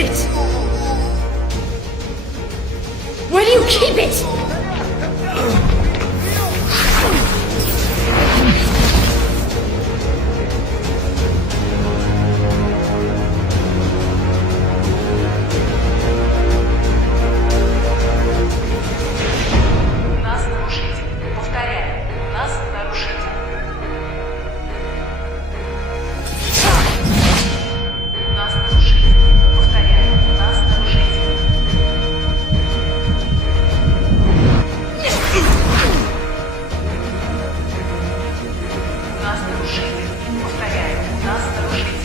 is it? Where do you keep it? Нас нарушитель. Повторяю, нас нарушитель. Нас нарушитель. Повторяю, нас нарушитель. Нас нарушитель. Повторяю, нас нарушитель. Нас нарушитель. Повторяю, нас нарушитель.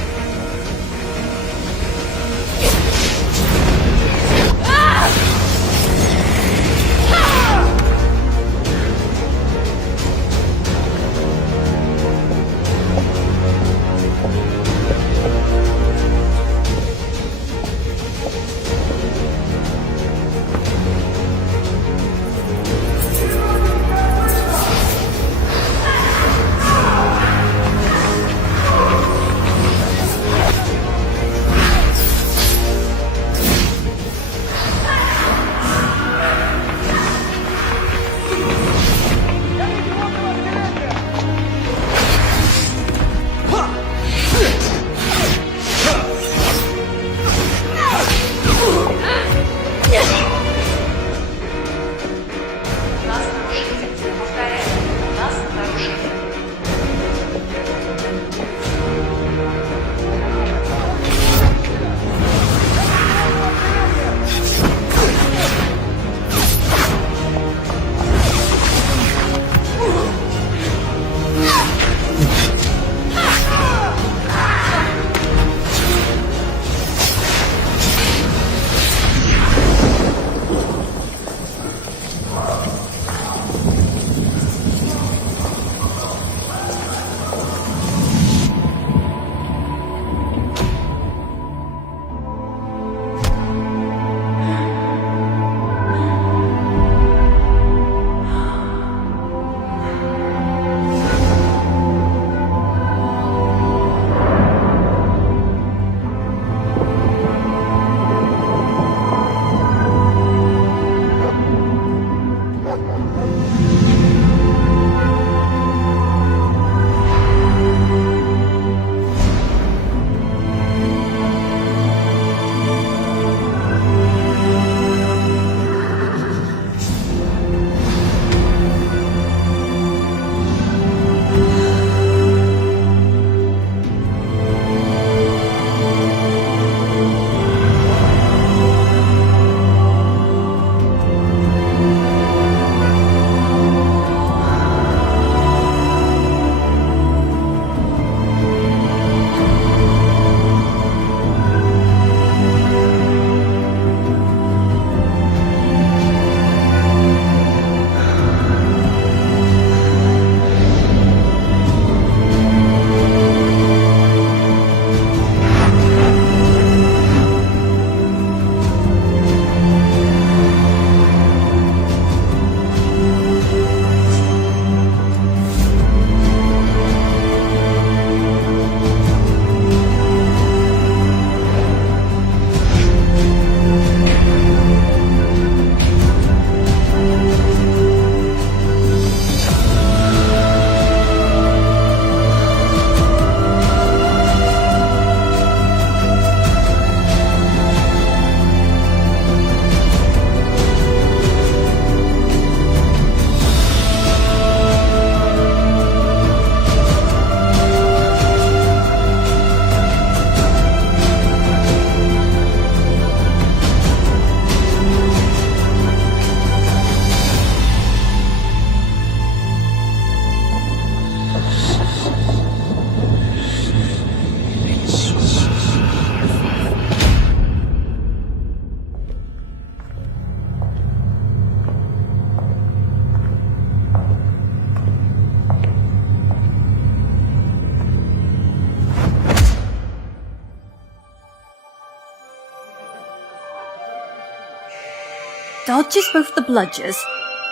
dodges both the bludgers,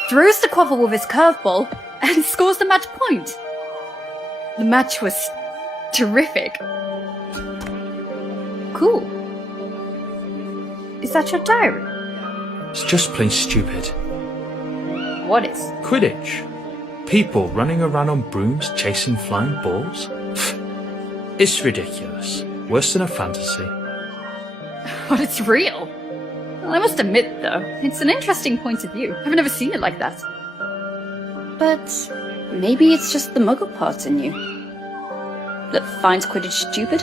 throws the quaffle with his curveball, and scores the match point. The match was terrific. Cool. Is that your diary? It's just plain stupid. What is? Quidditch. People running around on brooms chasing flying balls. It's ridiculous. Worse than a fantasy. But it's real. Well, I must admit, though, it's an interesting point of view. I've never seen it like that. But maybe it's just the muggle part in you that finds Quidditch stupid?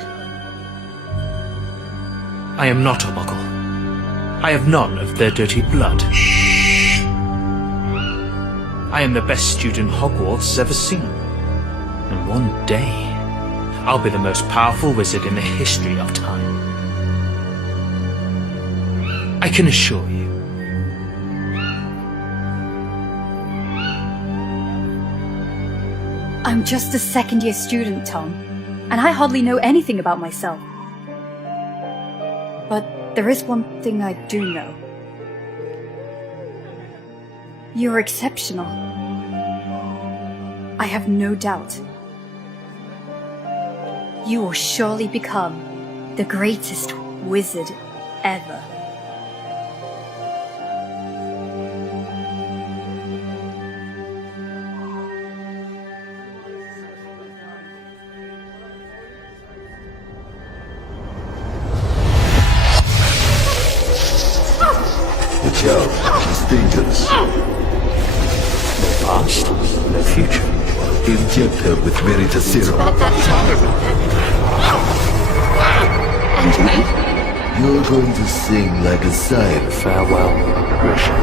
I am not a muggle. I have none of their dirty blood. I am the best student Hogwarts has ever seen. And one day, I'll be the most powerful wizard in the history of time. I can assure you. I'm just a second-year student, Tom, and I hardly know anything about myself. But there is one thing I do know. You're exceptional. I have no doubt. You will surely become the greatest wizard ever. Watch out, it's dangerous. No past, no future. Inject her with Veritas Serum. And me? You're going to sing like a siren. Farewell, Russia.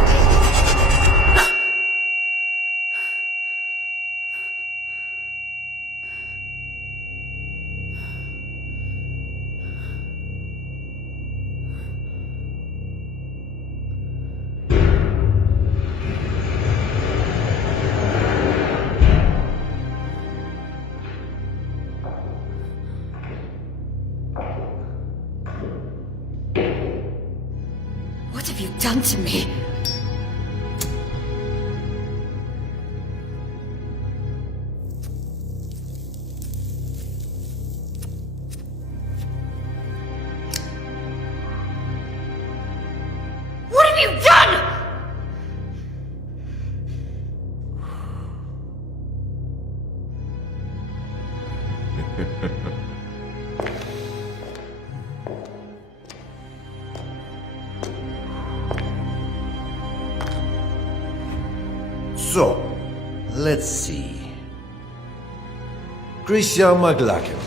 What have you done to me? What have you done? So, let's see. Christian McLachlan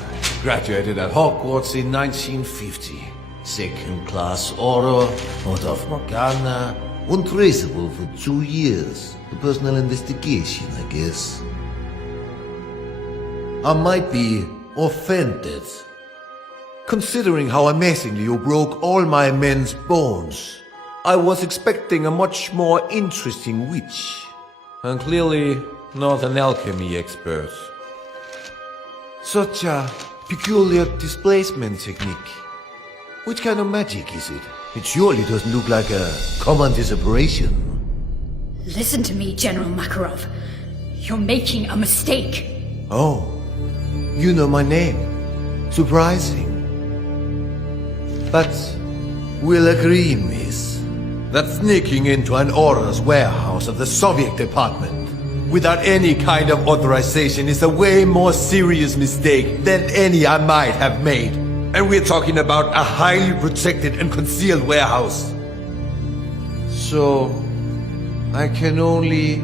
graduated at Hogwarts in 1950. Second class order, out of Morgana, untraceable for 2 years. A personal investigation, I guess. I might be offended, considering how amazingly you broke all my men's bones. I was expecting a much more interesting witch. And clearly not an alchemy expert. Such a peculiar displacement technique. Which kind of magic is it? It surely doesn't look like a common disapparition. Listen to me, General Makarov. You're making a mistake. Oh, you know my name. Surprising. But we'll agree, miss, that sneaking into an Aura's warehouse of the Soviet department without any kind of authorization is a way more serious mistake than any I might have made. And we're talking about a highly protected and concealed warehouse. So, I can only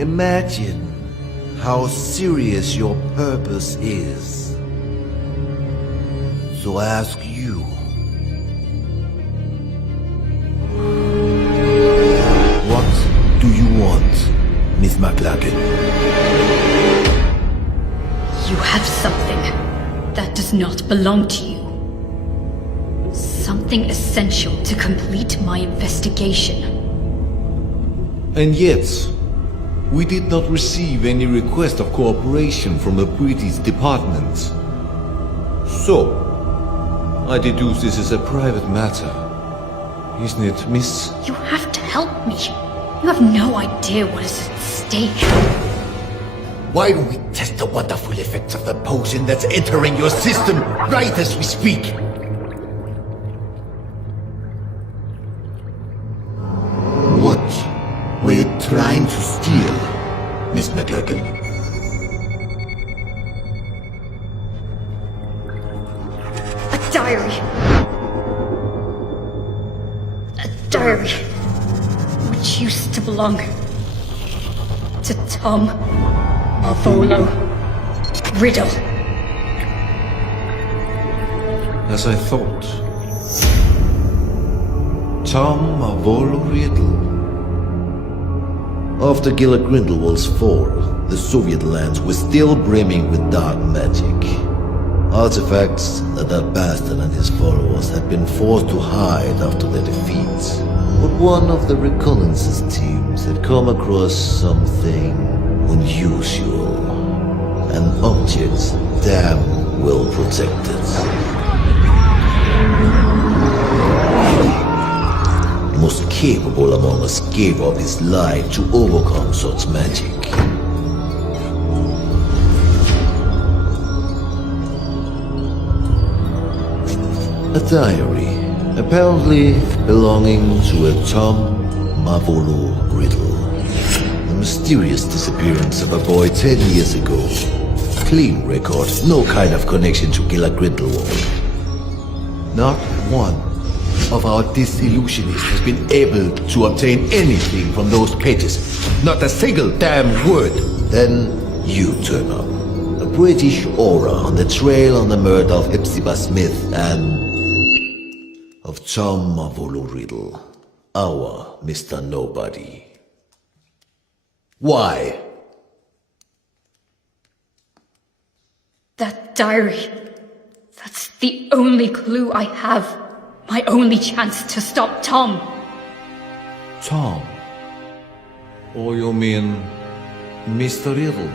imagine how serious your purpose is. So I ask you, what do you want, Miss McLachlan? You have something that does not belong to you. Something essential to complete my investigation. And yet, we did not receive any request of cooperation from the British department. So, I deduce this is a private matter. Isn't it, miss? You have to help me. You have no idea what is at stake. Why don't we test the wonderful effects of the potion that's entering your system right as we speak? trying to steal, Miss McLaughlin? A diary. A diary which used to belong to Tom Marvolo Riddle. As I thought. Tom Marvolo Riddle. After Gila Grindelwald's fall, the Soviet lands were still brimming with dark magic. Artifacts that bastard and his followers had been forced to hide after their defeat. But one of the reconnaissance teams had come across something unusual. An object damn well protected. The most capable among us gave up his life to overcome such magic. A diary, apparently belonging to a Tom Marvolo Riddle. The mysterious disappearance of a boy 10 years ago. Clean record, no kind of connection to Gila Grindelwald. Not one of our disillusionists has been able to obtain anything from those pages. Not a single damn word. Then you turn up. A British aura on the trail on the murder of Hepzibah Smith and of Tom Marvolo Riddle, our Mr. Nobody. Why? That diary. That's the only clue I have. My only chance to stop Tom. Tom? Or you mean Mr. Riddle?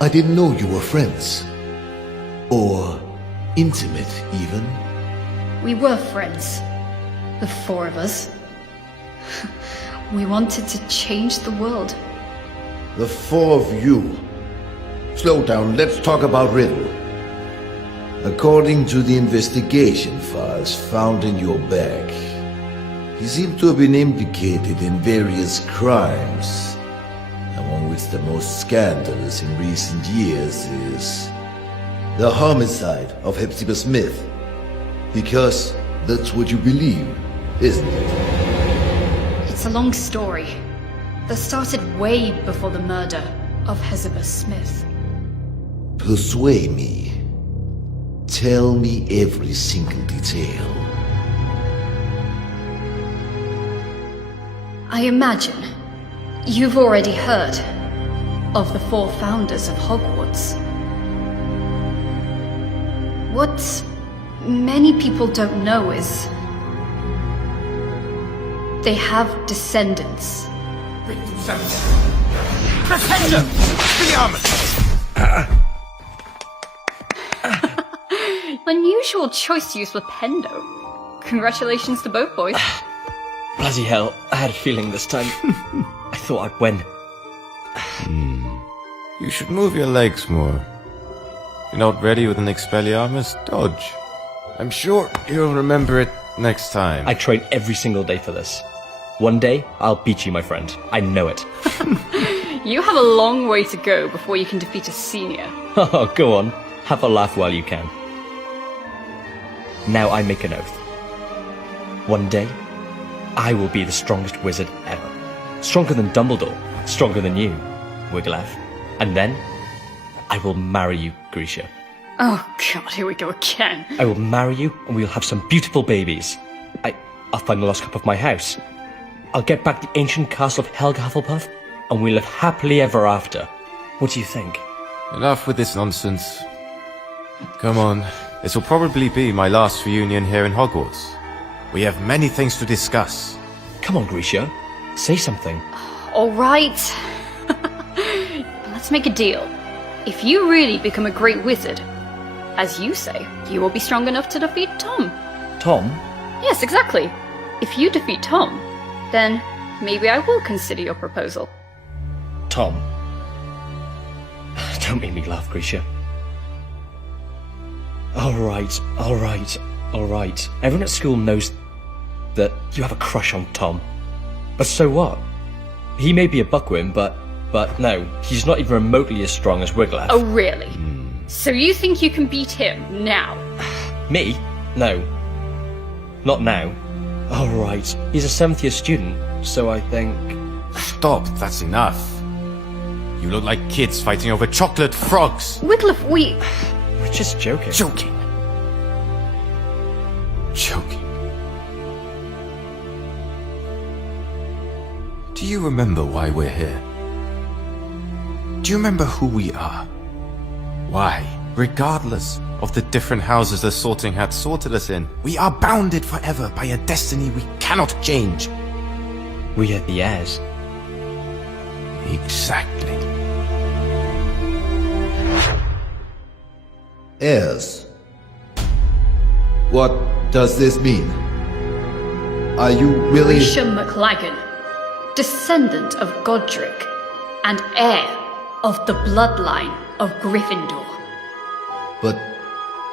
I didn't know you were friends. Or intimate, even. We were friends. The four of us. We wanted to change the world. The four of you. Slow down, let's talk about Riddle. According to the investigation files found in your bag, he seemed to have been implicated in various crimes, among which the most scandalous in recent years is the homicide of Hepzibah Smith. Because that's what you believe, isn't it? It's a long story that started way before the murder of Hepzibah Smith. Persuade me. Tell me every single detail. I imagine you've already heard of the four founders of Hogwarts. What many people don't know is they have descendants. Professor! Unusual choice to use Flipendo. Congratulations to both boys. Bloody hell, I had a feeling this time. I thought I'd win. You should move your legs more. If you're not ready with an Expelliarmus, dodge. I'm sure you'll remember it next time. I train every single day for this. One day, I'll beat you, my friend. I know it. You have a long way to go before you can defeat a senior. Oh, go on. Have a laugh while you can. Now I make an oath. One day, I will be the strongest wizard ever. Stronger than Dumbledore. Stronger than you, Wiggleaff. And then, I will marry you, Grisha. Oh god, here we go again. I will marry you and we'll have some beautiful babies. I'll find the lost cup of my house. I'll get back the ancient castle of Helga Hufflepuff and we'll live happily ever after. What do you think? Enough with this nonsense. Come on. This will probably be my last reunion here in Hogwarts. We have many things to discuss. Come on, Grisha. Say something. Alright. Let's make a deal. If you really become a great wizard, as you say, you will be strong enough to defeat Tom. Tom? Yes, exactly. If you defeat Tom, then maybe I will consider your proposal. Tom? Don't make me laugh, Grisha. Alright. Everyone at school knows that you have a crush on Tom. But so what? He may be a buckwim, but no, he's not even remotely as strong as Wiglaf. Oh, really? So you think you can beat him now? Me? No. Not now. Oh, right. He's a 7th year student, so I think... Stop, that's enough. You look like kids fighting over chocolate frogs. Wiglaf, We're just joking. Joking. Do you remember why we're here? Do you remember who we are? Why, regardless of the different houses the Sorting Hat sorted us in, we are bounded forever by a destiny we cannot change. We are the heirs. Exactly. Heirs. What does this mean? Are you really... Grisha MacLagan, descendant of Godric, and heir of the bloodline of Gryffindor. But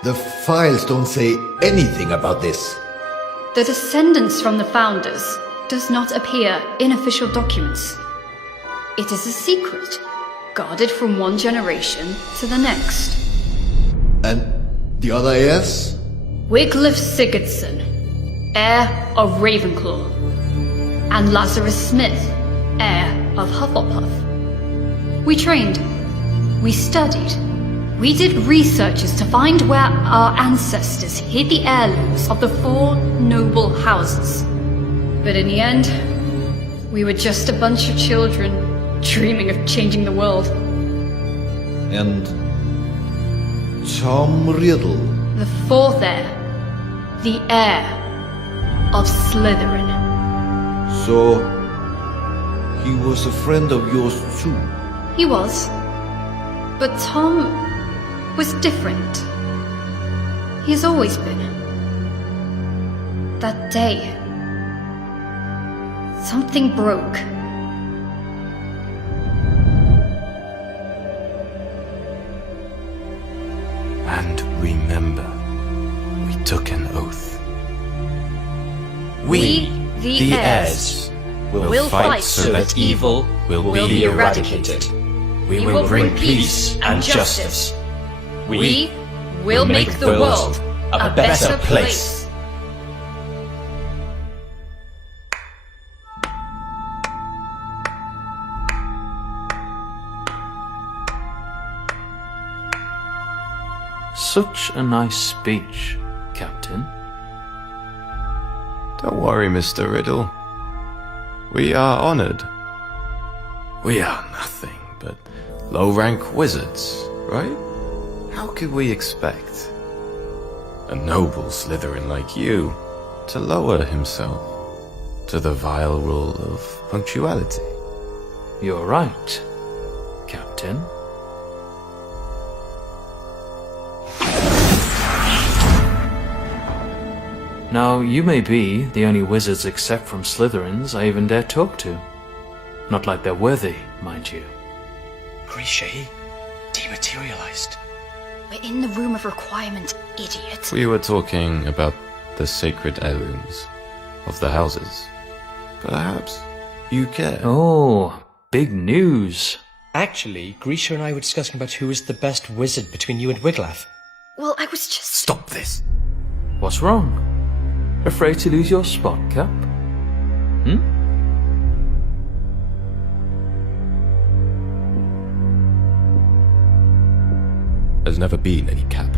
the files don't say anything about this. The descendants from the founders does not appear in official documents. It is a secret, guarded from one generation to the next. And the other heirs? Wiglaf Sigurdsson, heir of Ravenclaw, and Lazarus Smith, heir of Hufflepuff. We trained, we studied, we did researches to find where our ancestors hid the heirlooms of the 4 noble houses. But in the end, we were just a bunch of children dreaming of changing the world. And Tom Riddle. The 4th heir, the heir of Slytherin. So, he was a friend of yours too? He was. But Tom was different. He has always been. That day, something broke. And remember, we took an oath. We, the heirs, will fight so that evil will be eradicated. We will bring peace and justice. We will make the world a better place. Such a nice speech, Captain. Don't worry, Mr. Riddle. We are honored. We are nothing but low-rank wizards, right? How could we expect a noble Slytherin like you to lower himself to the vile rule of punctuality? You're right, Captain. Now, you may be the only wizards except from Slytherins I even dare talk to. Not like they're worthy, mind you. Grisha, he dematerialized. We're in the room of requirement, idiot. We were talking about the sacred heirlooms of the houses. Perhaps you care. Oh, big news. Actually, Grisha and I were discussing about who is the best wizard between you and Wiglaf. Well, I was just... Stop this! What's wrong? Afraid to lose your spot, Cap? There's never been any cap.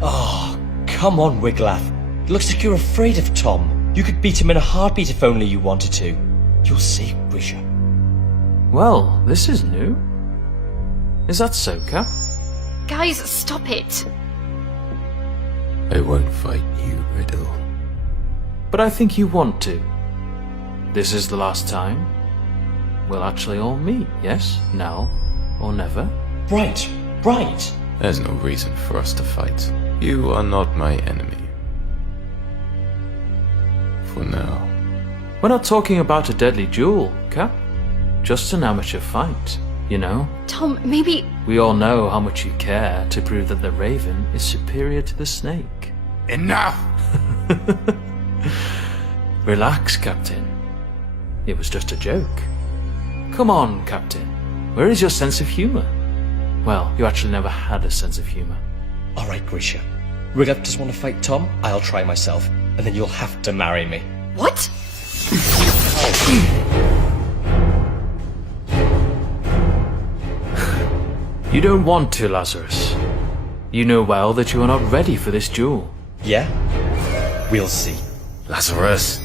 Oh, come on, Wiglaf. It looks like you're afraid of Tom. You could beat him in a heartbeat if only you wanted to. You'll see, Grisha. Well, this is new. Is that so, Cap? Guys, stop it. I won't fight you, Riddle. But I think you want to. This is the last time. We'll actually all meet, yes? Now or never? Right. There's no reason for us to fight. You are not my enemy. For now. We're not talking about a deadly duel, Cap. Just an amateur fight, you know? Tom, maybe... We all know how much you care to prove that the raven is superior to the snake. Enough! Relax, Captain. It was just a joke. Come on, Captain. Where is your sense of humour? Well, you actually never had a sense of humour. Alright, Grisha. Ridley just want to fight Tom? I'll try myself, and then you'll have to marry me. What? You don't want to, Lazarus. You know well that you are not ready for this duel. Yeah? We'll see. Lazarus.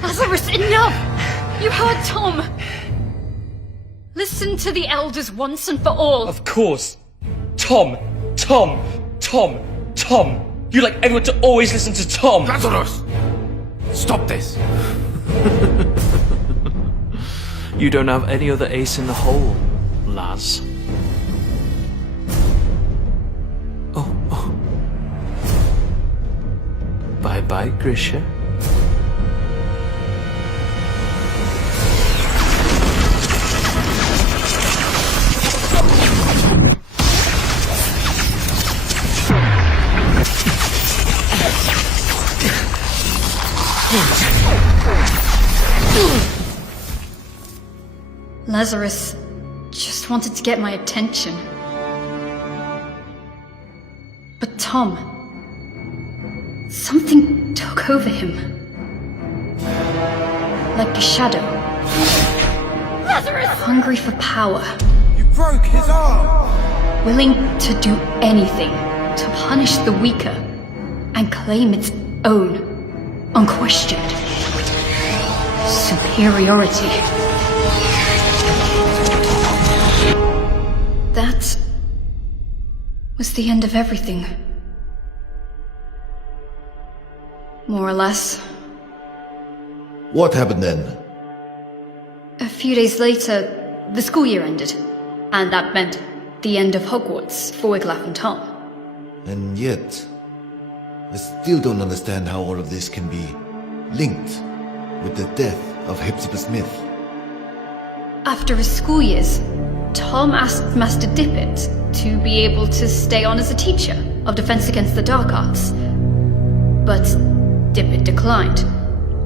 Lazarus, enough! You heard Tom! Listen to the elders once and for all. Of course. Tom! Tom! Tom! Tom! You like everyone to always listen to Tom! Lazarus! Stop this! You don't have any other ace in the hole, Laz. Oh. Bye-bye, Grisha. Lazarus just wanted to get my attention. But Tom, something took over him. Like a shadow. Lazarus! Hungry for power. You broke his arm! Willing to do anything to punish the weaker and claim its own, unquestioned superiority. That was the end of everything. More or less. What happened then? A few days later, the school year ended, and that meant the end of Hogwarts for Wiglaf and Tom. And yet, I still don't understand how all of this can be linked with the death of Hepzibah Smith. After his school years, Tom asked Master Dippet to be able to stay on as a teacher of Defense Against the Dark Arts. But Dippet declined,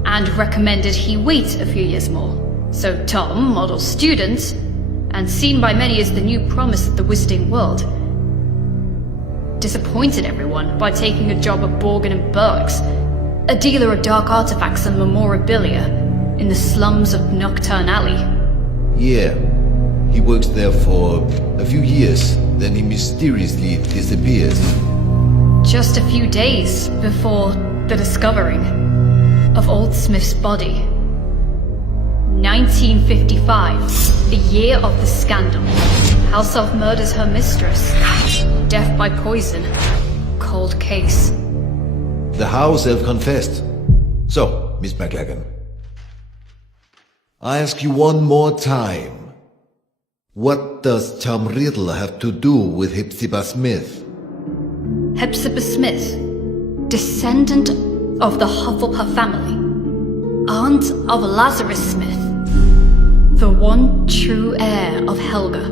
and recommended he wait a few years more. So Tom, model student, and seen by many as the new promise of the wizarding world, disappointed everyone by taking a job at Borgin and Bergs, a dealer of dark artifacts and memorabilia in the slums of Nocturne Alley. Yeah, he works there for a few years, then he mysteriously disappears. Just a few days before the discovering of Old Smith's body. 1955, the year of the scandal. House Elf murders her mistress. Death by poison. Cold case. The house elf confessed. So, Miss McLagan, I ask you one more time. What does Tom Riddle have to do with Hepzibah Smith? Hepzibah Smith, descendant of the Hufflepuff family, aunt of Lazarus Smith, the one true heir of Helga.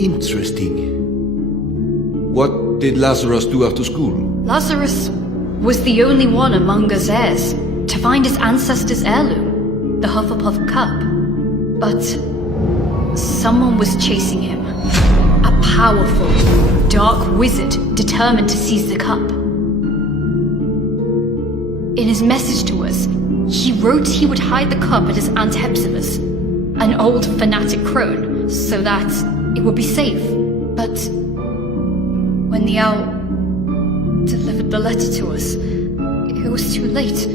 Interesting. What did Lazarus do after school? Lazarus was the only one among us heirs to find his ancestor's heirloom, the Hufflepuff cup. But someone was chasing him. A powerful, dark wizard determined to seize the cup. In his message to us, he wrote he would hide the cup at his Aunt Hepzibah's, an old fanatic crone, so that it would be safe. But when the owl delivered the letter to us, it was too late.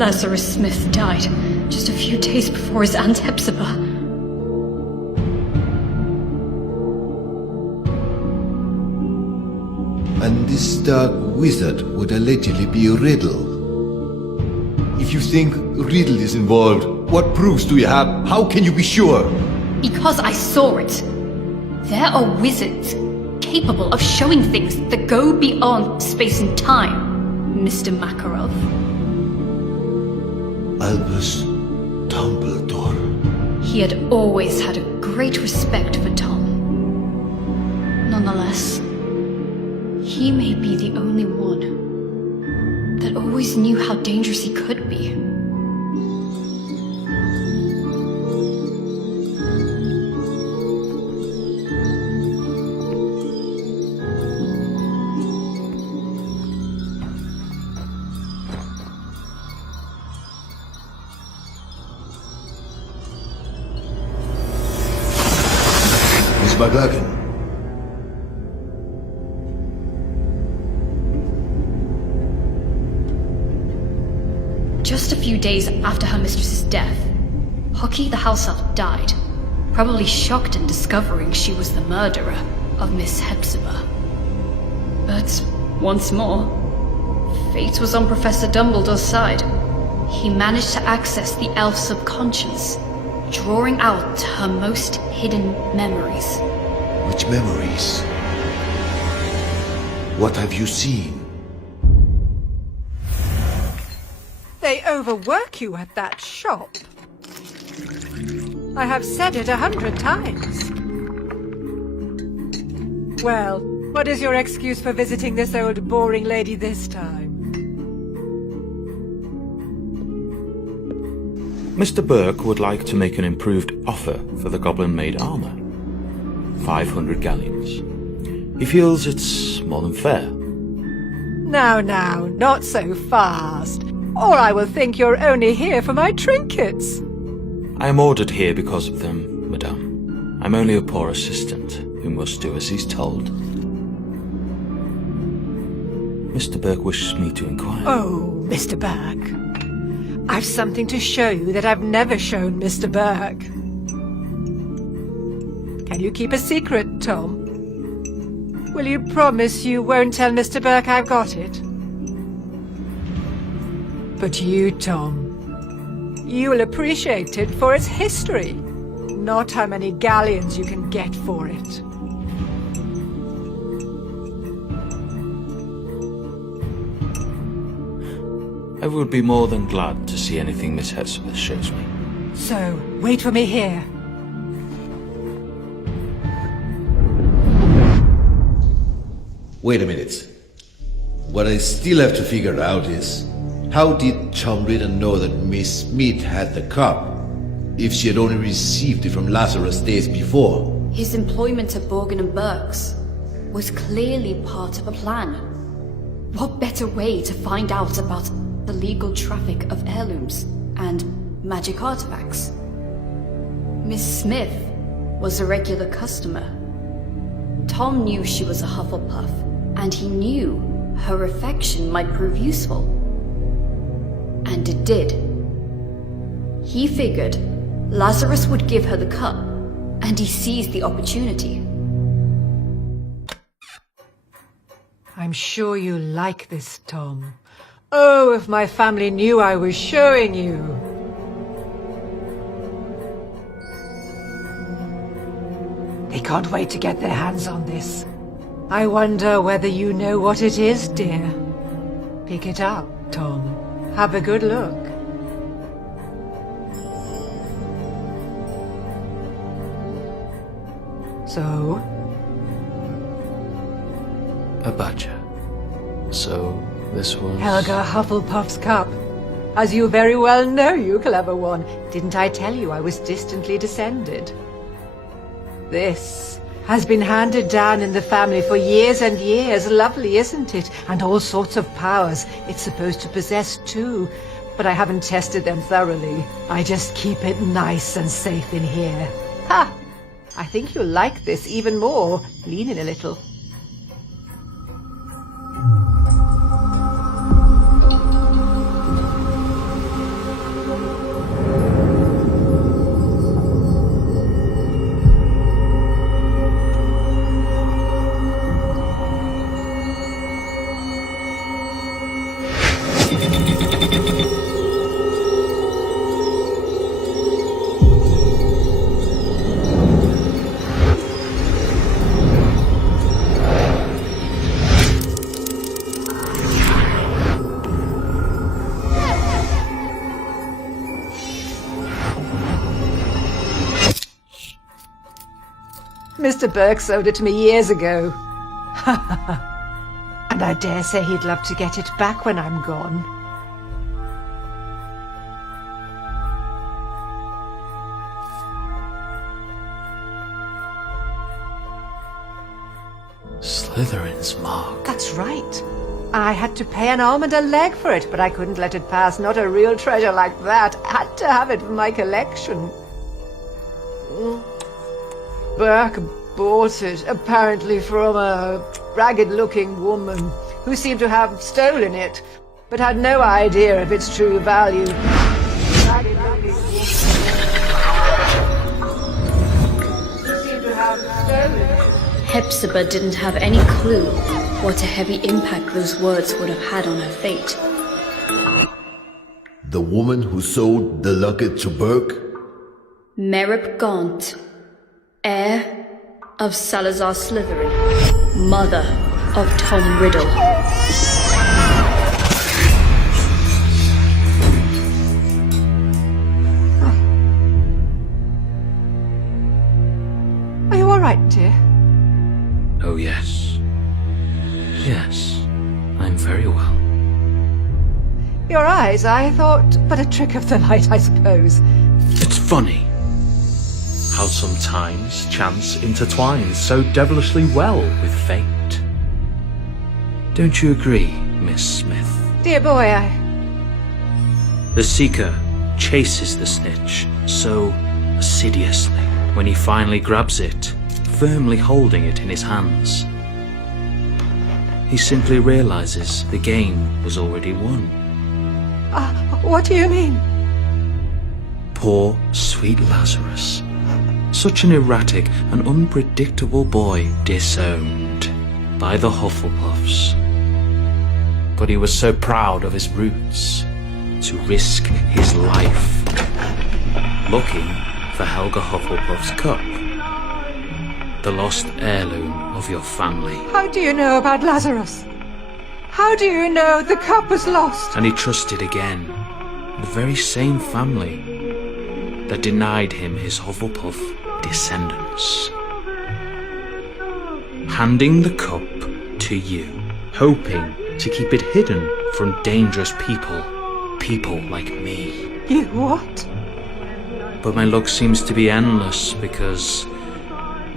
Lazarus Smith died just a few days before his Aunt Hepzibah. And this dark wizard would allegedly be Riddle. If you think Riddle is involved, what proofs do you have? How can you be sure? Because I saw it. There are wizards capable of showing things that go beyond space and time. Mr. Makarov? Albus Dumbledore. He had always had a great respect for Tom. Nonetheless, he may be the only one that always knew how dangerous he could be. Miss McLaughlin. Just a few days after her mistress's death, Hockey the house elf died, probably shocked in discovering she was the murderer of Miss Hepzibah. But once more, fate was on Professor Dumbledore's side. He managed to access the elf's subconscious, drawing out her most hidden memories. Which memories? What have you seen? They overwork you at that shop. I have said it 100 times. Well, what is your excuse for visiting this old boring lady this time? Mr. Burke would like to make an improved offer for the goblin-made armor. 500 galleons. He feels it's more than fair. Now, not so fast. Or I will think you're only here for my trinkets. I am ordered here because of them, madame. I'm only a poor assistant who must do as he's told. Mr. Burke wishes me to inquire. Oh, Mr. Burke. I've something to show you that I've never shown Mr. Burke. Can you keep a secret, Tom? Will you promise you won't tell Mr. Burke I've got it? But you, Tom, you will appreciate it for its history, not how many galleons you can get for it. I would be more than glad to see anything Miss Hepzibah shows me. So, wait for me here. Wait a minute. What I still have to figure out is, how did Tom Ritter know that Miss Smith had the cup, if she had only received it from Lazarus days before? His employment at Borgin and Burke's was clearly part of a plan. What better way to find out about the legal traffic of heirlooms and magic artifacts? Miss Smith was a regular customer. Tom knew she was a Hufflepuff, and he knew her affection might prove useful. And it did. He figured Lazarus would give her the cup, and he seized the opportunity. I'm sure you like this, Tom. Oh, if my family knew I was showing you. They can't wait to get their hands on this. I wonder whether you know what it is, dear. Pick it up, Tom. Have a good look. So? A badger. So, this was... Helga Hufflepuff's cup. As you very well know, you clever one. Didn't I tell you I was distantly descended? This has been handed down in the family for years and years. Lovely, isn't it? And all sorts of powers it's supposed to possess too. But I haven't tested them thoroughly. I just keep it nice and safe in here. Ha! I think you'll like this even more. Lean in a little. Mr. Burke sold it to me years ago. And I dare say he'd love to get it back when I'm gone. Slytherin's mark. That's right. I had to pay an arm and a leg for it, but I couldn't let it pass. Not a real treasure like that. I had to have it for my collection. Burke bought it, apparently from a ragged-looking woman who seemed to have stolen it, but had no idea of its true value. Ragged-looking woman who seemed to have stolen it. Hepzibah didn't have any clue what a heavy impact those words would have had on her fate. The woman who sold the locket to Burke? Merip Gaunt, heir of Salazar Slytherin, mother of Tom Riddle. Are you all right, dear? Oh, yes. Yes, I'm very well. Your eyes, I thought, but a trick of the light, I suppose. It's funny how sometimes chance intertwines so devilishly well with fate. Don't you agree, Miss Smith? Dear boy, The Seeker chases the snitch so assiduously. When he finally grabs it, firmly holding it in his hands, he simply realizes the game was already won. What do you mean? Poor, sweet Lazarus. Such an erratic and unpredictable boy disowned by the Hufflepuffs. But he was so proud of his roots to risk his life looking for Helga Hufflepuff's cup, the lost heirloom of your family. How do you know about Lazarus? How do you know the cup was lost? And he trusted again the very same family that denied him his Hufflepuff descendants. Handing the cup to you, hoping to keep it hidden from dangerous people like me. You what? But my luck seems to be endless because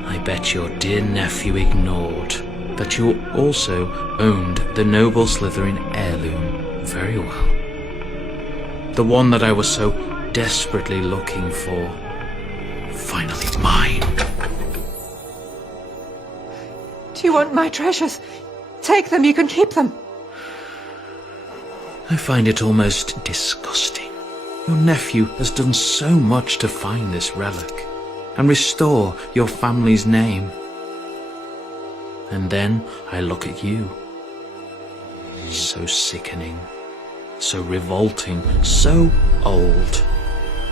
I bet your dear nephew ignored that you also owned the noble Slytherin heirloom very well. The one that I was so desperately looking for. Finally mine. Do you want my treasures? Take them, you can keep them. I find it almost disgusting. Your nephew has done so much to find this relic and restore your family's name. And then I look at you. So sickening, so revolting, so old.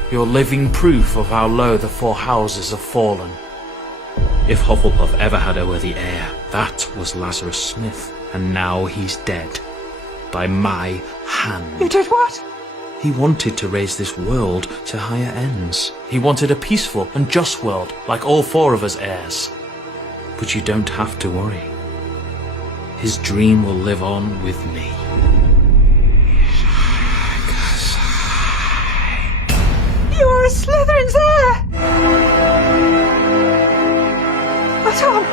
You're living proof of how low the four houses have fallen. If Hufflepuff ever had a worthy heir, that was Lazarus Smith, and now he's dead. By my hand. You did what? He wanted to raise this world to higher ends. He wanted a peaceful and just world, like all four of us heirs. But you don't have to worry. His dream will live on with me. You are a Slytherin's heir! Oh, Tom,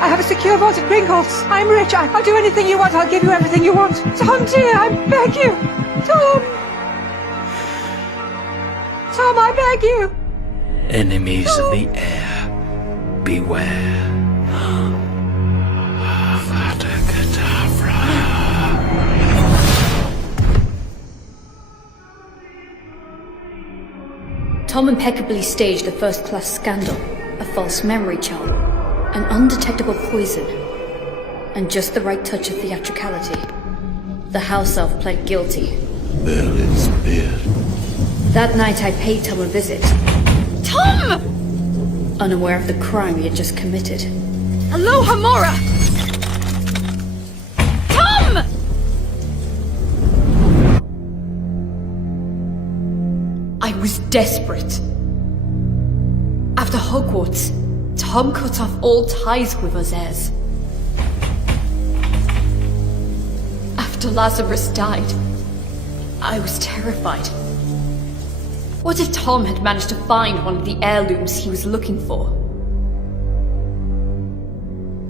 I have a secure vault at Gringotts. I'm rich. I'll do anything you want. I'll give you everything you want. Tom, dear, I beg you. Tom! Tom, I beg you. Enemies of the heir, beware. Avada Kedavra. Tom impeccably staged a first-class scandal, a false memory charm, an undetectable poison, and just the right touch of theatricality. The house elf pled guilty. Merlin's beard. That night I paid Tom a visit. Tom! Unaware of the crime he had just committed. Aloha Mora! Tom! I was desperate. After Hogwarts, Tom cut off all ties with us heirs. After Lazarus died, I was terrified. What if Tom had managed to find one of the heirlooms he was looking for?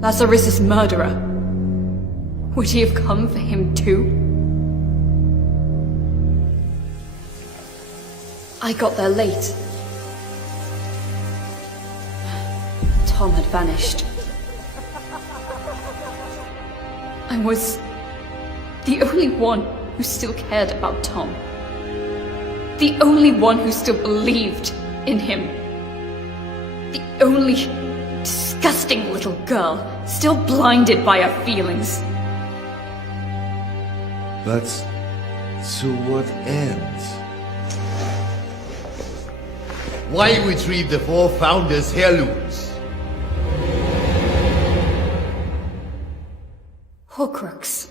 Lazarus's murderer. Would he have come for him too? I got there late. Tom had vanished. I was the only one who still cared about Tom. The only one who still believed in him. The only disgusting little girl still blinded by her feelings. But to what end? Why retrieve the four founders' heirlooms? Horcrux.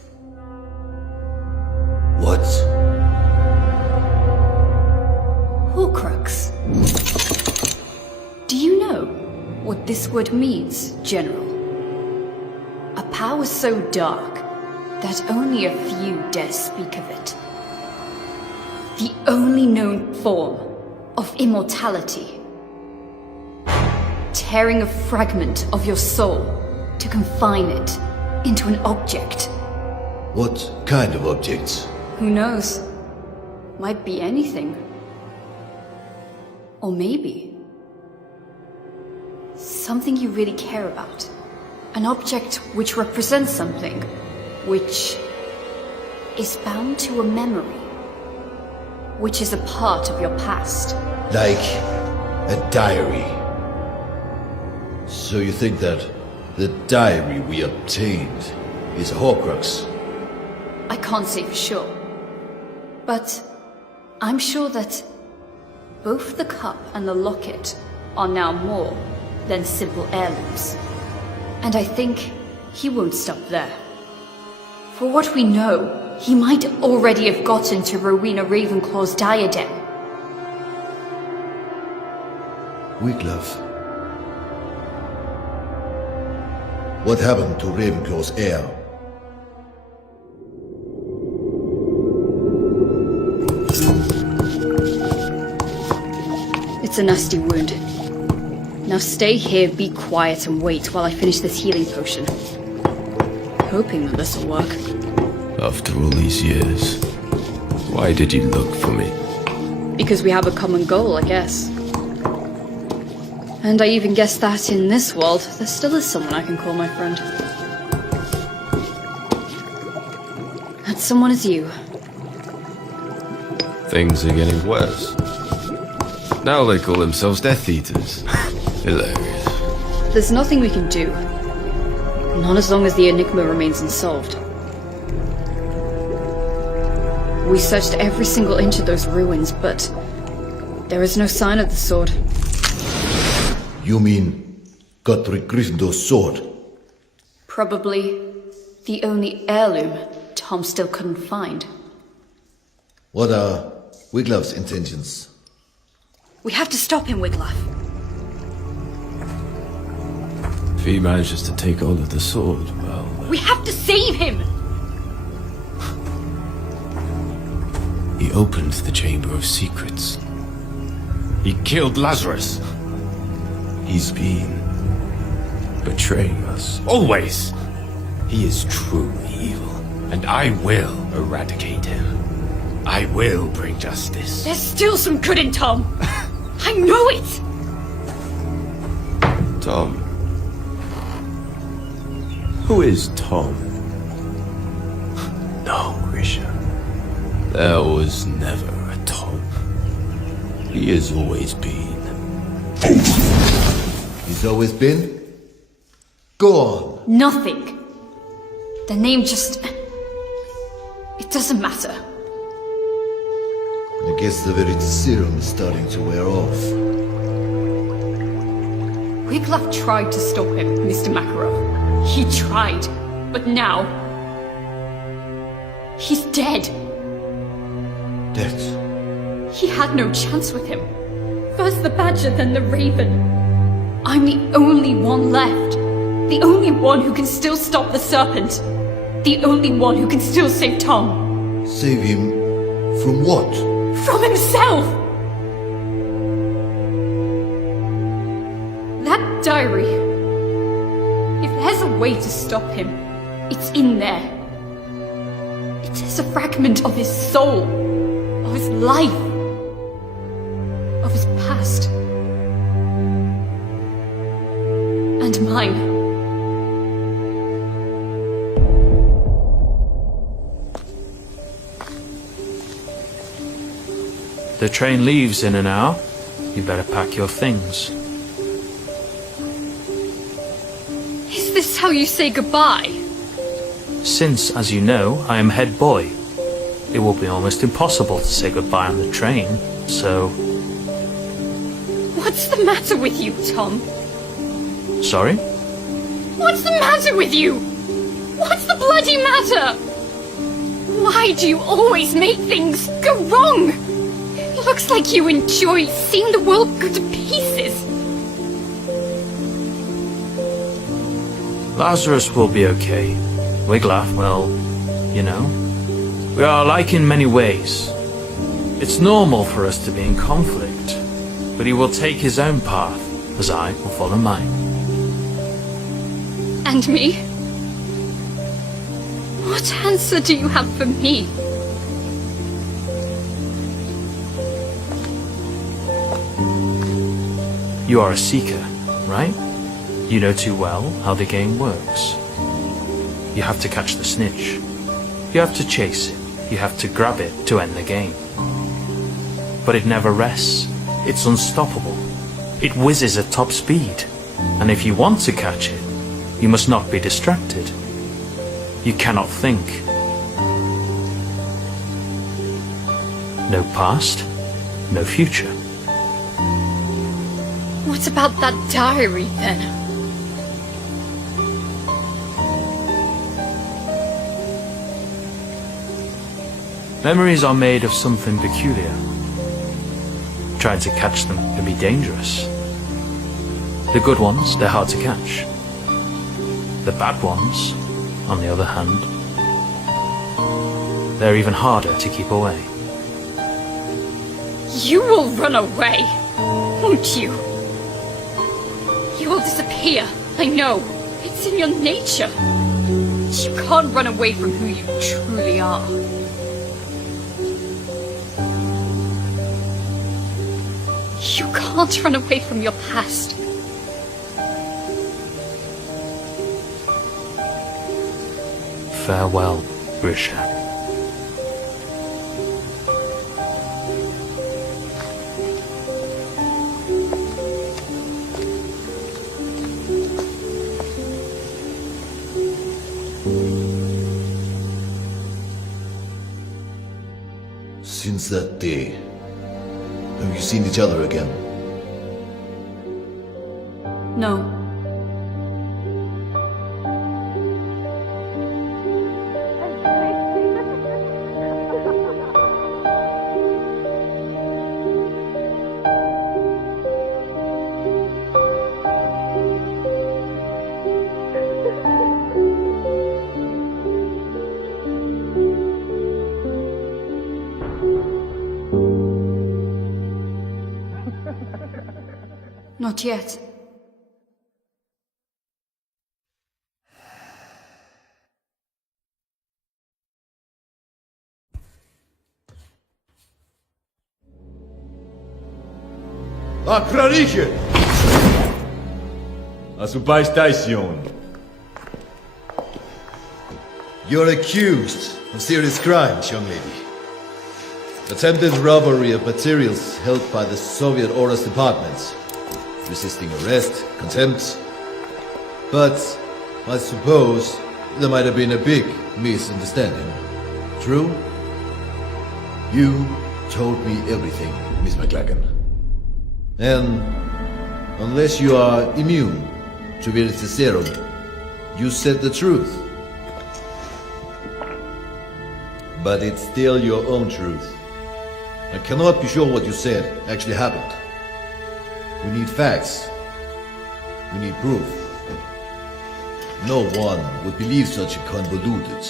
What? Horcrux. Do you know what this word means, General? A power so dark that only a few dare speak of it. The only known form of immortality. Tearing a fragment of your soul to confine it into an object. What kind of objects? Who knows? Might be anything. Or maybe something you really care about. An object which represents something which is bound to a memory, which is a part of your past. Like a diary. So you think that the diary we obtained is a Horcrux? I can't say for sure, but I'm sure that both the cup and the locket are now more than simple heirlooms. And I think he won't stop there. For what we know, he might already have gotten to Rowena Ravenclaw's diadem. Wiglaf. What happened to Ravenclaw's heir? It's a nasty wound. Now stay here, be quiet, and wait while I finish this healing potion. Hoping that this'll work. After all these years, why did you look for me? Because we have a common goal, I guess. And I even guess that in this world, there still is someone I can call my friend. That someone is you. Things are getting worse. Now they call themselves Death Eaters. Hilarious. There's nothing we can do. Not as long as the enigma remains unsolved. We searched every single inch of those ruins, but there is no sign of the sword. You mean Godric Gryffindor's sword? Probably the only heirloom Tom still couldn't find. What are Wiglaf's intentions? We have to stop him, Wiglaf. If he manages to take hold of the sword, well... We have to save him! He opened the Chamber of Secrets. He killed Lazarus. He's been betraying us. Always! He is truly evil, and I will eradicate him. I will bring justice. There's still some good in Tom! I know it! Tom. Who is Tom? No, Grisha. There was never a Tom. He has always been. He's always been? Go on. Nothing. The name just... It doesn't matter. I guess the very serum is starting to wear off. Wiglaf tried to stop him, Mr. Makarov. He tried, but now... He's dead. Dead? He had no chance with him. First the Badger, then the Raven. I'm the only one left. The only one who can still stop the serpent. The only one who can still save Tom. Save him from what? From himself! That diary. If there's a way to stop him, it's in there. It's a fragment of his soul, of his life, of his past. And mine. The train leaves in an hour. You better pack your things. Is this how you say goodbye? Since, as you know, I am head boy, it will be almost impossible to say goodbye on the train, so... What's the matter with you, Tom? Sorry? What's the matter with you? What's the bloody matter? Why do you always make things go wrong? It looks like you enjoy seeing the world go to pieces. Lazarus will be okay. Wiglaf, well, you know, we are alike in many ways. It's normal for us to be in conflict, but he will take his own path, as I will follow mine. And me? What answer do you have for me? You are a seeker, right? You know too well how the game works. You have to catch the snitch. You have to chase it. You have to grab it to end the game. But it never rests. It's unstoppable. It whizzes at top speed. And if you want to catch it, you must not be distracted. You cannot think. No past, no future. What about that diary, then? Memories are made of something peculiar. Trying to catch them can be dangerous. The good ones, they're hard to catch. The bad ones, on the other hand, they're even harder to keep away. You will run away, won't you? You will disappear, I know. It's in your nature. You can't run away from who you truly are. You can't run away from your past. Farewell, Grisha. Since that day, have you seen each other again? No. Not yet. Acrariche! A su station. You're accused of serious crimes, young lady. Attempted robbery of materials held by the Soviet Oras departments. Resisting arrest, contempt. But I suppose there might have been a big misunderstanding. True? You told me everything, Miss McLagan. And unless you are immune to Veritaserum, you said the truth. But it's still your own truth. I cannot be sure what you said actually happened. We need facts. We need proof. No one would believe such a convoluted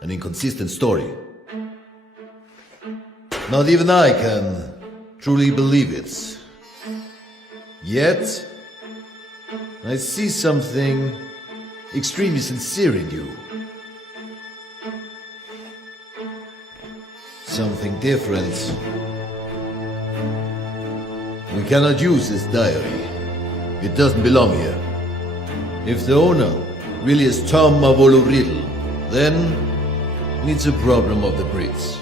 and inconsistent story. Not even I can truly believe it. Yet, I see something extremely sincere in you. Something different. We cannot use this diary. It doesn't belong here. If the owner really is Tom Riddle, then it's a problem of the Brits.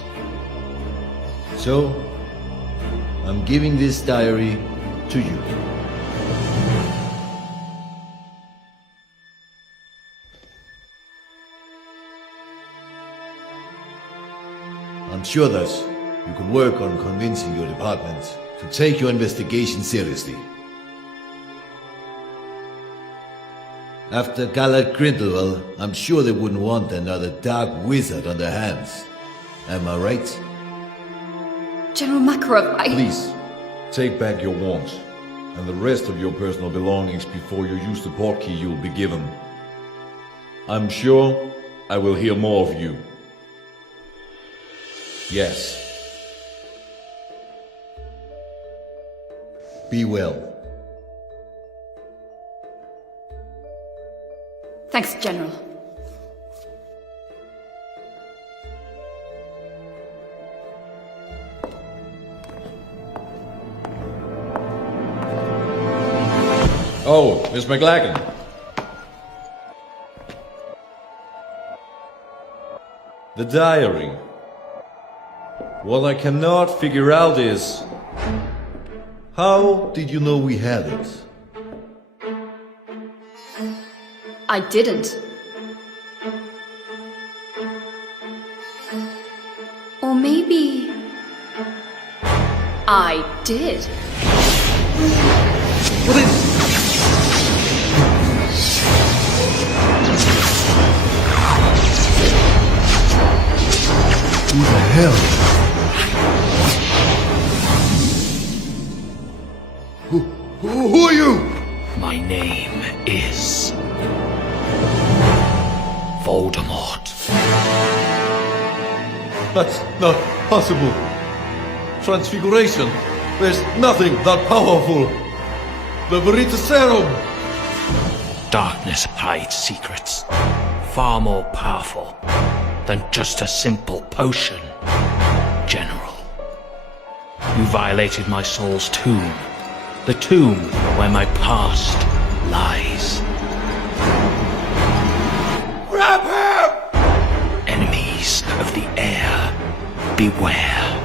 So, I'm giving this diary to you. I'm sure that you can work on convincing your department to take your investigation seriously. After Gallard Grindelwald, I'm sure they wouldn't want another dark wizard on their hands. Am I right? General Makarov, Please, take back your wand and the rest of your personal belongings before you use the portkey you'll be given. I'm sure I will hear more of you. Yes. Be well. Thanks, General. Oh, Miss McLagan. The diary. What I cannot figure out is, How did you know we had it? I didn't. Or maybe I did. Who the hell? Who are you? My name is Voldemort. that's not possible. Transfiguration. There's nothing that powerful. The Veritaserum. Darkness hides secrets far more powerful than just a simple potion, General. You violated my soul's tomb, the tomb where my past lies. Grab him! Enemies of the air, beware.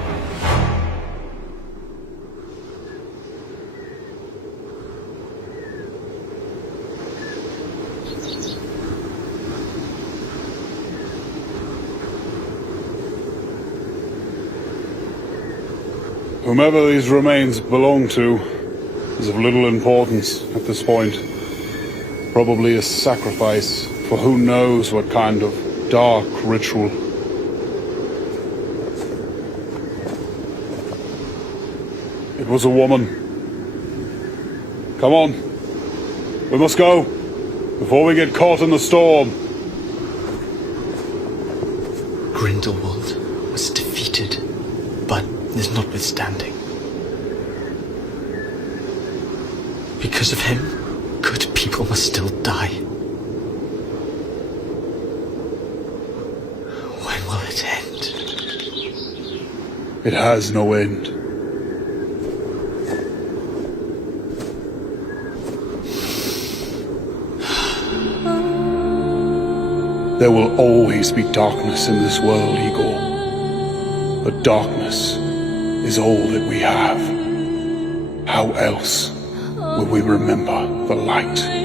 Whomever these remains belong to is of little importance at this point. Probably a sacrifice for who knows what kind of dark ritual. It was a woman. Come on. We must go before we get caught in the storm. Grindelwald was defeated, but is notwithstanding. Because of him, good people must still die. When will it end? It has no end. There will always be darkness in this world, Igor. But darkness is all that we have. How else will we remember the light?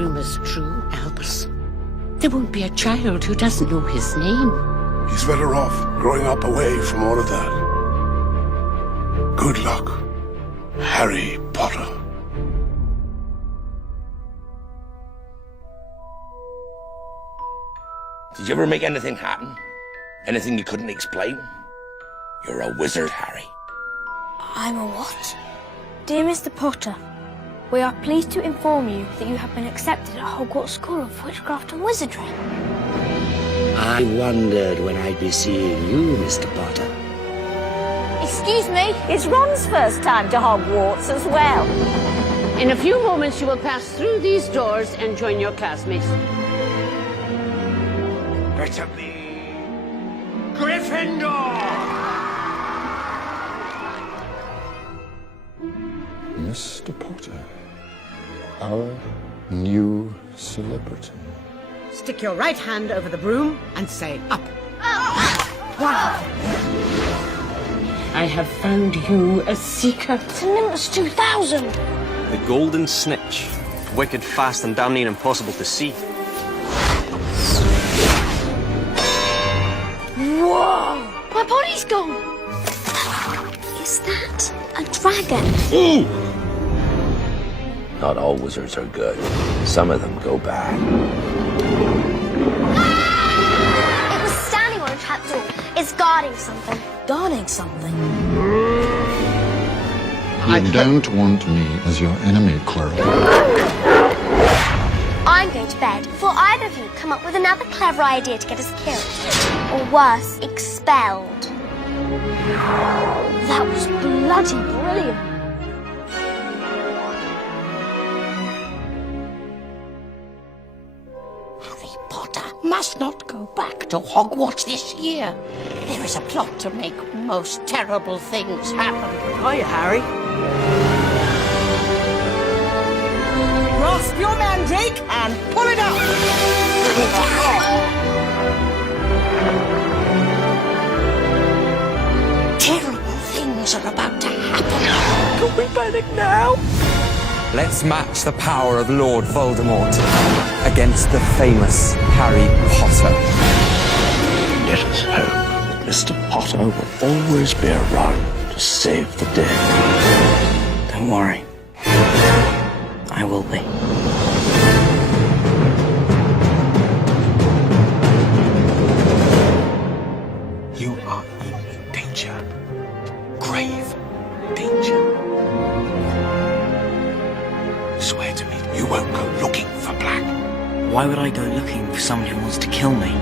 rumors true, Albus? There won't be a child who doesn't know his name. He's better off growing up away from all of that. Good luck, Harry Potter. Did you ever make anything happen? Anything you couldn't explain? You're a wizard, Harry. I'm a what? Dear Mr. Potter, we are pleased to inform you that you have been accepted at Hogwarts School of Witchcraft and Wizardry. I wondered when I'd be seeing you, Mr. Potter. Excuse me, it's Ron's first time to Hogwarts as well. In a few moments, you will pass through these doors and join your classmates. Better be Gryffindor! Mr. Potter, our new celebrity. Stick your right hand over the broom and say up. Wow! I have found you a seeker. It's a Nimbus 2000. The golden snitch. Wicked, fast, and damn near impossible to see. Whoa! My body's gone. Is that a dragon? Not all wizards are good. Some of them go bad. It was standing on a trapdoor. It's guarding something. Guarding something? You don't want me as your enemy, Quirrell. I'm going to bed before either of you come up with another clever idea to get us killed. Or worse, expelled. That was bloody brilliant. Harry Potter must not go back to Hogwarts this year. There is a plot to make most terrible things happen. Hiya, Harry. Grasp your mandrake and pull it out! Terrible things are about to happen. Can we panic now? Let's match the power of Lord Voldemort against the famous Harry Potter. Let us hope that Mr. Potter will always be around to save the day. Don't worry. I will be. You are in danger. Grave danger. Swear to me you won't go looking for Black. Why would I go looking for someone who wants to kill me?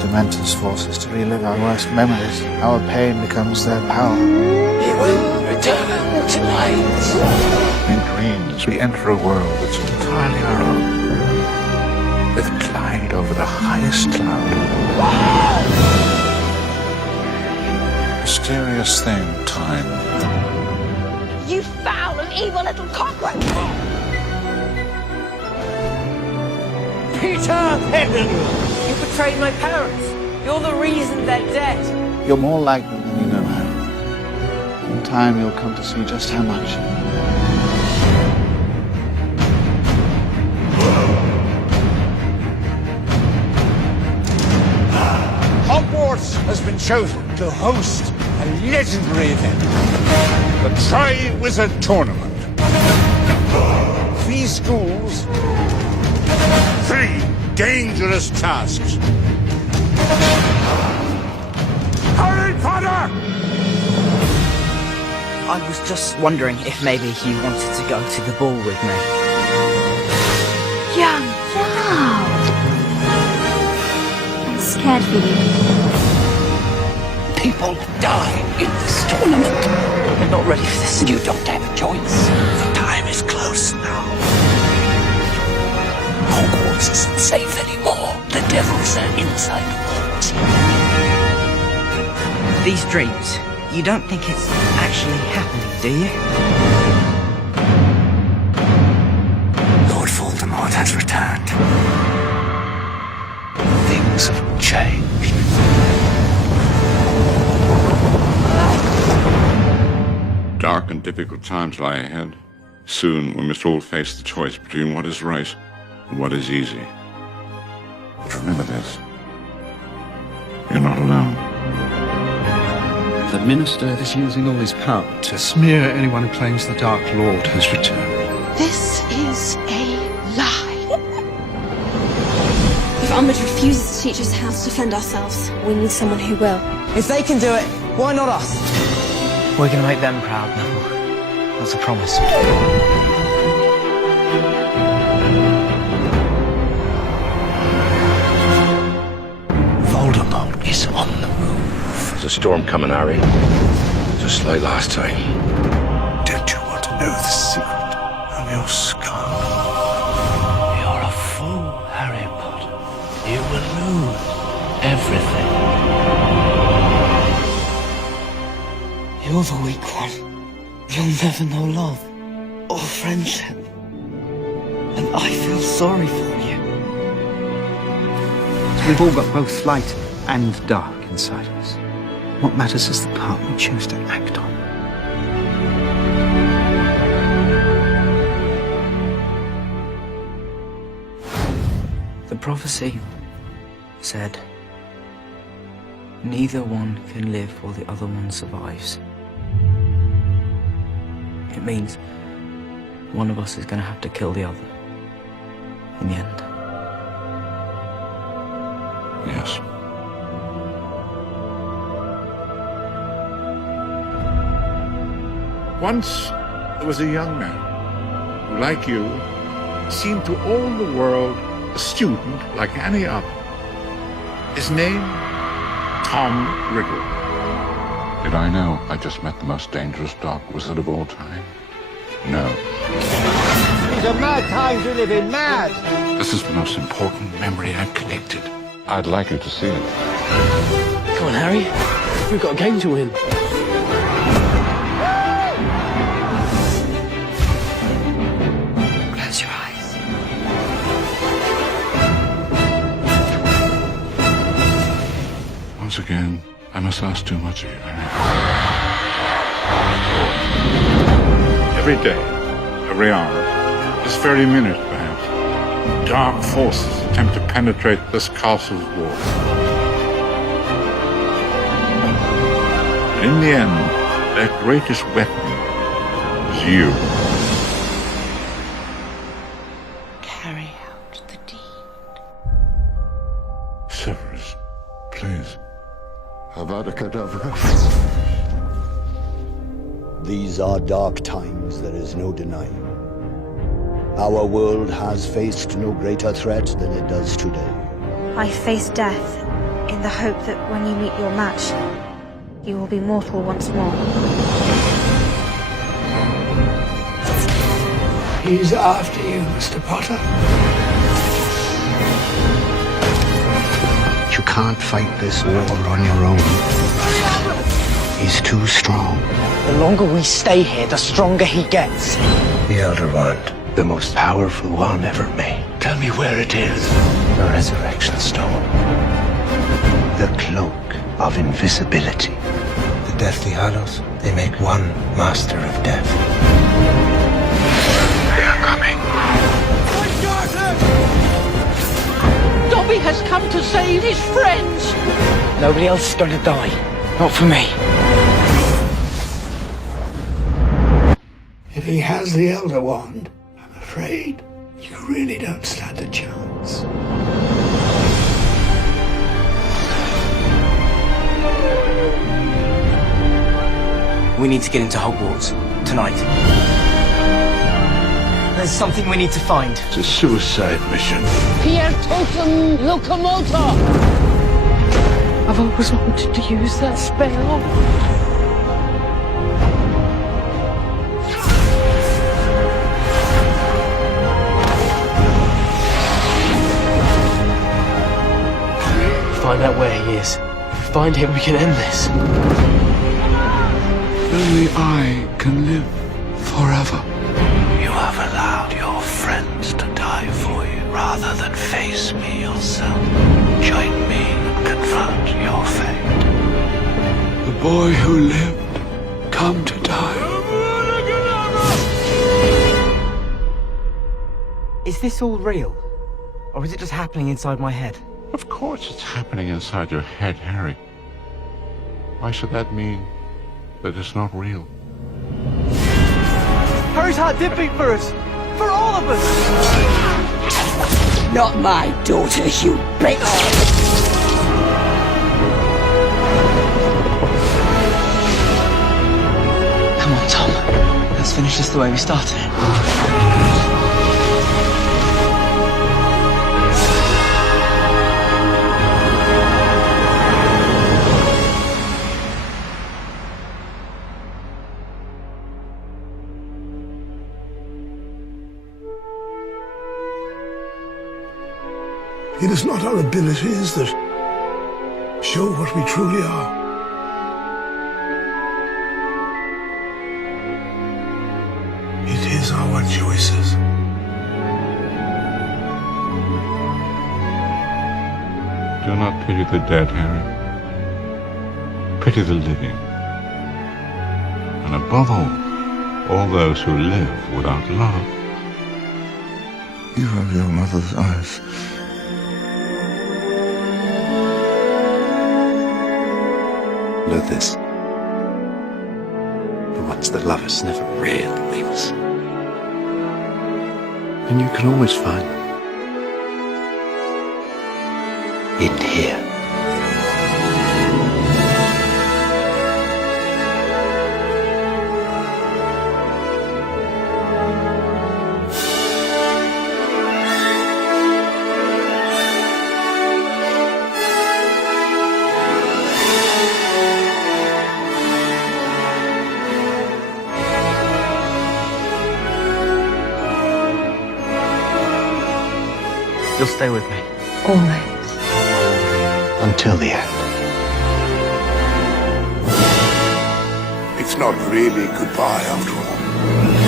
Dementors force us to relive our worst memories. Our pain becomes their power. He will return tonight. In dreams, we enter a world that's entirely our own, with a glide over the highest cloud. Mysterious thing, time. You foul and evil little cockroach! Peter Heaven! You betrayed my parents. You're the reason they're dead. You're more like them than you know, Harry. In time, you'll come to see just how much. Hogwarts has been chosen to host a legendary event, the Tri-Wizard Tournament. 3 schools, 3 dangerous tasks. Harry Potter! I was just wondering if maybe you wanted to go to the ball with me. Young Cloud! I'm scared for you. People die in this tournament. I'm not ready for this. You don't have a choice. The time is close now. Hogwarts isn't safe anymore. The devils are inside the walls. These dreams, you don't think it's actually happening, do you? Lord Voldemort has returned. Things have changed. Dark and difficult times lie ahead. Soon we must all face the choice between what is right what is easy. But remember this. You're not alone. The Minister is using all his power to smear anyone who claims the Dark Lord has returned. This is a lie. If Umbridge refuses to teach us how to defend ourselves, we need someone who will. If they can do it, why not us? We're going to make them proud, Neville. That's a promise. Voldemort is on the move. There's a storm coming, Harry. Just like last time. Don't you want to know the secret of your scar? You're a fool, Harry Potter. You will lose everything. You're the weak one. You'll never know love or friendship. And I feel sorry for you. We've all got both light and dark inside us. What matters is the part we choose to act on. The prophecy said, neither one can live while the other one survives. It means one of us is going to have to kill the other in the end. Yes. Once there was a young man who, like you, seemed to all the world a student like any other. His name, Tom Riddle. Did I know I just met the most dangerous dark wizard of all time? No. These are mad times we live in, mad! This is the most important memory I've collected. I'd like you to see it. Come on, Harry. We've got a game to win. Close your eyes. Once again, I must ask too much of you, Harry. Every day, every hour, this very minute, perhaps, dark forces attempt to penetrate this castle's wall. But in the end, their greatest weapon is you. Carry out the deed. Severus, please. Avada Kedavra. These are dark times, there is no denying. Our world has faced no greater threat than it does today. I face death in the hope that when you meet your match, you will be mortal once more. He's after you, Mr. Potter. You can't fight this war on your own. He's too strong. The longer we stay here, the stronger he gets. The Elder Wand, the most powerful one ever made. Tell me where it is. The Resurrection Stone. The Cloak of Invisibility. The Deathly Hallows, they make one Master of Death. They are coming. Dobby has come to save his friends. Nobody else is going to die. Not for me. If he has the Elder Wand, I'm afraid you really don't stand a chance. We need to get into Hogwarts tonight. There's something we need to find. It's a suicide mission. Pier totum locomotor! I've always wanted to use that spell. Find out where he is. Find him, we can end this. Only I can live forever. You have allowed your friends to die for you rather than face me yourself. Join me and confront your fate. The boy who lived, come to die. Is this all real? Or is it just happening inside my head? Of course it's happening inside your head, Harry. Why should that mean that it's not real? Harry's heart did beat for us! For all of us! Not my daughters, you bitch! Come on, Tom. Let's finish this the way we started it. It is not our abilities that show what we truly are. It is our choices. Do not pity the dead, Harry. Pity the living. And above all those who live without love. You have your mother's eyes. Know this. The ones that love us never really leave us. And you can always find them. In here. You'll stay with me. Always. Until the end. It's not really goodbye after all.